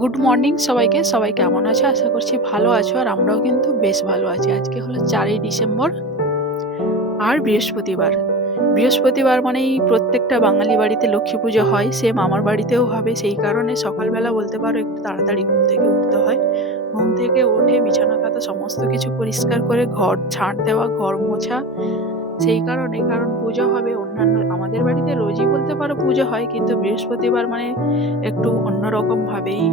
Good morning সবাইকে। সবাই কেমন আছো? আশা করছি ভালো আছো। আর আমরাও কিন্তু বেশ ভালো আছি। আজকে হলো চারই ডিসেম্বর আর বৃহস্পতিবার। বৃহস্পতিবার মানেই প্রত্যেকটা বাঙালি বাড়িতে লক্ষ্মী পুজো হয়। সেম আমার বাড়িতেও হবে। সেই কারণে সকালবেলা বলতে পারো একটু তাড়াতাড়ি ঘুম থেকে উঠতে হয়। ঘুম থেকে উঠে বিছানা কাতা সমস্ত কিছু পরিষ্কার করে ঘর ঝাঁট দেওয়া, ঘর মোছা সেই কারণে, কারণ পুজো হবে অন্যান্য, আমাদের বাড়িতে রোজই বলতে পারো পুজো হয়, কিন্তু বৃহস্পতিবার মানে একটু অন্যরকম ভাবেই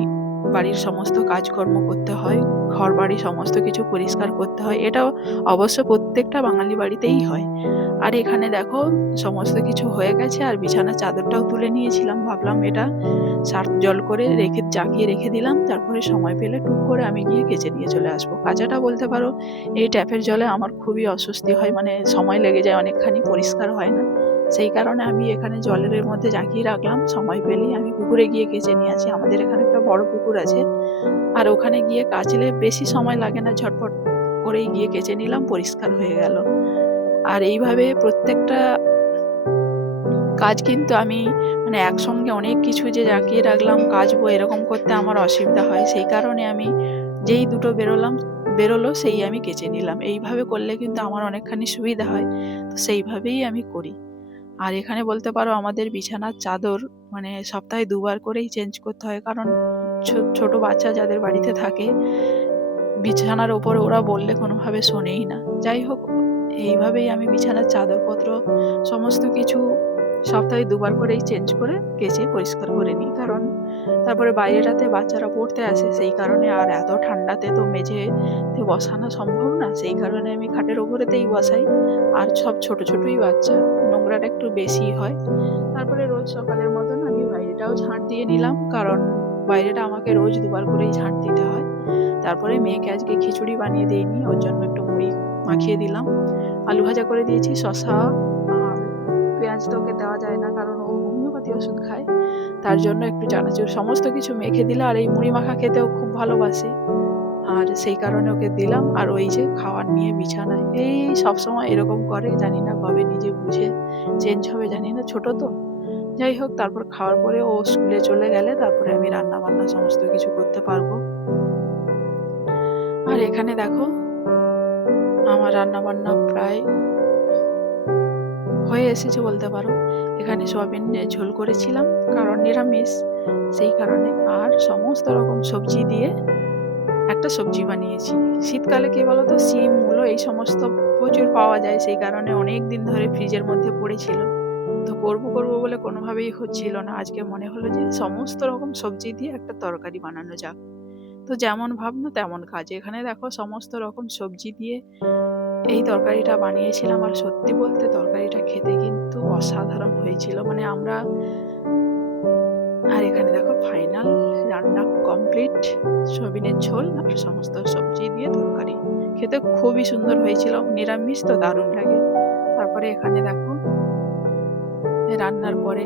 বাড়ির সমস্ত কাজকর্ম করতে হয় ঘর বাড়ি সমস্ত কিছু পরিষ্কার করতে হয়, এটাও অবশ্য প্রত্যেকটা বাঙালি বাড়িতেই হয়। আর এখানে দেখো, সমস্ত কিছু হয়ে গেছে, আর বিছানার চাদরটাও তুলে নিয়েছিলাম, ভাবলাম এটা সার্ফ জল করে রেখে জাকিয়ে রেখে দিলাম, তারপরে সময় পেলে টুক করে আমি গিয়ে কেচে নিয়ে চলে আসব। কাজাটা বলতে পারো, এই ট্যাপের জলে আমার খুবই অস্বস্তি হয় মানে সময় লেগে যায়, অনেকখানি পরিষ্কার হয় না। সেই কারণে আমি এখানে জলের মধ্যে জাকিয়ে রাখলাম। সময় পেলেই আমি পুকুরে গিয়ে কেচে নিয়ে আসি। আমাদের এখানে একটা বড় পুকুর আছে। আর ওখানে গিয়ে কাচলে বেশি সময় লাগে না, ঝটপট করেই গিয়ে কেচে নিলাম, পরিষ্কার হয়ে গেল। আর এইভাবে প্রত্যেকটা কাজ কিন্তু আমি মানে একসঙ্গে অনেক কিছু যে জাকিয়ে রাখলাম, কাচবো, এরকম করতে আমার অসুবিধা হয়। সেই কারণে আমি যেই দুটো বেরোলাম, বেরোলো, সেই আমি কেচে নিলাম। এইভাবে করলে কিন্তু আমার অনেকখানি সুবিধা হয়। তো সেইভাবেই আমি করি। আর এখানে বলতে পারো আমাদের বিছানার চাদর মানে সপ্তাহে দুবার করেই চেঞ্জ করতে হয়। কারণ ছোট বাচ্চা যাদের বাড়িতে থাকে, বিছানার ওপরে ওরা বললে কোনোভাবে শোনেই না। যাই হোক, এইভাবেই আমি বিছানার চাদরপত্র সমস্ত কিছু সপ্তাহে দুবার করেই চেঞ্জ করে কেচে পরিষ্কার করে নিই। কারণ তারপরে বাইরেটাতে বাচ্চারা পড়তে আসে, সেই কারণে আর এত ঠান্ডাতে তো মেঝেতে বসানো সম্ভব না। সেই কারণে আমি খাটের ওপরেতেই বসাই। আর সব ছোট, ছোটই বাচ্চা। নোংরাটা একটু বেশি হয়। তারপরে রোজ সকালের মতন আমি বাইরেটাও ঝাঁট দিয়ে নিলাম, কারণ বাইরেটা আমাকে রোজ দুবার করেই ঝাঁট দিতে হয়। তারপরে মেয়েকে আজকে খিচুড়ি বানিয়ে দিইনি, ওর জন্য একটু মুড়ি মাখিয়ে দিলাম। আলু ভাজা করে দিয়েছি শশা পেঁয়াজ তো ওকে দেওয়া যায় না, কারণ ও হোমিওপ্যাথি ওষুধ খায়। তার জন্য একটু চানাচুর, সমস্ত কিছু মেখে দিলে আর এই মুড়ি মাখা খেতেও খুব ভালোবাসে। আর সেই কারণে ওকে দিলাম। আর ওই যে খাওয়ার নিয়ে বিছানায় এই সবসময় এরকম করে। জানি না কবে নিজে বুঝে চেঞ্জ হবে, জানি না, ছোট তো। যাই হোক, তারপর খাওয়ার পরে ও স্কুলে চলে গেলে তারপরে আমি রান্না বান্না সমস্ত কিছু করতে পারব। আর এখানে দেখো, আমার রান্না বান্না প্রায় হয়ে এসেছে বলতে পারো। এখানে সোয়াবিন ঝোল করেছিলাম, কারণ নিরামিষ। সেই কারণে আর সমস্ত রকম সবজি দিয়ে একটা সবজি বানিয়েছি। শীতকালে কি বলতো শিম মূলো এই সমস্ত প্রচুর পাওয়া যায়, সেই কারণে অনেক দিন ধরে ফ্রিজের মধ্যে পড়েছিল। তো করব করব বলে কোনোভাবেই হচ্ছিল না। আজকে মনে হলো যে সমস্ত রকম সবজি দিয়ে একটা তরকারি বানানো যাক। তো যেমন ভাবনা তেমন কাজ। এখানে দেখো সমস্ত রকম সবজি দিয়ে এই তরকারিটা বানিয়েছিলাম। আর সত্যি বলতে তরকারিটা খেতে কিন্তু অসাধারণ হয়েছিল। মানে আমরা আর এখানে কমপ্লিট সবিনের ঝোল আর সমস্ত সবজি দিয়ে তরকারি। খেতে খুবই সুন্দর হয়েছিল, নিরামিষ তো দারুণ লাগে। তারপরে এখানে দেখো, রান্নার পরে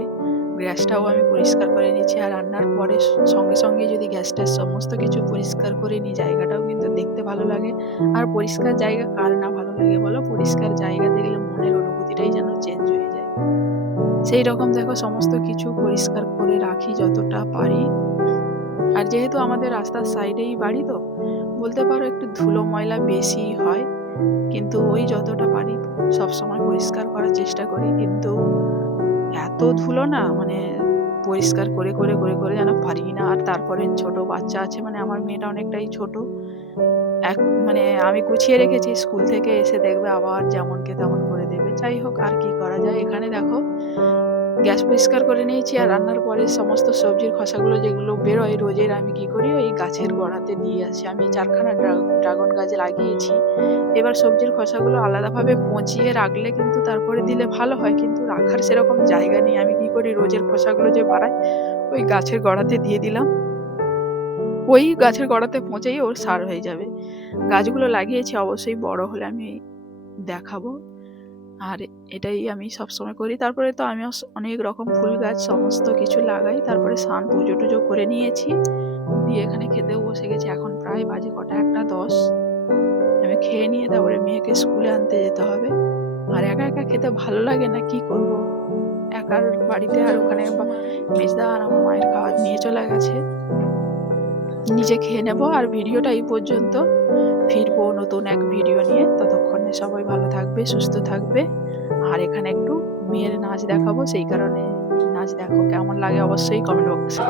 গ্যাসটাও আমি পরিষ্কার করে নিচ্ছি আর রান্নার পরে সঙ্গে সঙ্গে যদি গ্যাসটার সমস্ত কিছু পরিষ্কার করে নিই, জায়গাটাও কিন্তু দেখতে ভালো লাগে। আর পরিষ্কার জায়গা কার না ভালো লাগে বলো? পরিষ্কার জায়গা দেখলে মনের অনুভূতিটাই যেন চেঞ্জ হয়ে যায়। সেই রকম দেখো, সমস্ত কিছু পরিষ্কার করে রাখি যতটা পারি। আর যেহেতু আমাদের রাস্তার সাইডেই বাড়ি তো, বলতে পারো একটু ধুলো ময়লা বেশি হয়, কিন্তু ওই যতটা পারি সবসময় পরিষ্কার করার চেষ্টা করি, কিন্তু এত ধুলো না মানে পরিষ্কার করে করে করে করে যেন পারি না। আর তারপরে ছোট বাচ্চা আছে মানে আমার মেয়েটা অনেকটাই ছোট। এক মানে আমি গুছিয়ে রেখেছি স্কুল থেকে, এসে দেখবে আবার যেমনকে তেমন করে দেবে। যাই হোক, আর কি করা যায়? এখানে দেখো গ্যাস পরিষ্কার করে নিয়েছি আর রান্নার পরে সমস্ত সবজির খোসাগুলো যেগুলো বেরোয় রোজের, আমি কি করি? ওই গাছের গোড়াতে দিয়ে আসি। আমি চারখানা ড্রাগন গাছ লাগিয়েছি। এবার সবজির খোসাগুলো আলাদাভাবে পচিয়ে রাখলে কিন্তু তারপরে দিলে ভালো হয়, কিন্তু রাখার সেরকম জায়গা নেই। আমি কি করি? রোজের খোসাগুলো যে বাড়াই ওই গাছের গোড়াতে দিয়ে দিলাম। ওই গাছের গোড়াতে পচেই ওর সার হয়ে যাবে। গাছগুলো লাগিয়েছি, অবশ্যই বড় হলে আমি দেখাবো। আর এটাই আমি সবসময় করি। তারপরে তো আমি অনেক রকম ফুল গাছ, সমস্ত কিছু লাগাই। তারপরে স্নান, পুজো টুজো করে নিয়েছি। দিয়ে এখানে খেতেও বসে গেছি। এখন প্রায় বাজে কটা, একটা দশ। আমি খেয়ে নিয়ে তারপরে মেয়েকে স্কুলে আনতে যেতে হবে। আর একা একা খেতে ভালো লাগে না, কি করব? একার বাড়িতে আর ওখানে মেজদা আর আমার মায়ের খাওয়া নিয়ে চলে গেছে। নিজে খেয়ে নেব। আর ভিডিওটা এই পর্যন্ত। ফিরবো নতুন এক ভিডিও নিয়ে। ততক্ষণে সবাই ভালো থাকবে, সুস্থ থাকবে। আর এখানে একটু মেয়ের নাচ দেখাবো, সেই কারণে নাচ দেখো, কেমন লাগে অবশ্যই কমেন্ট বক্সে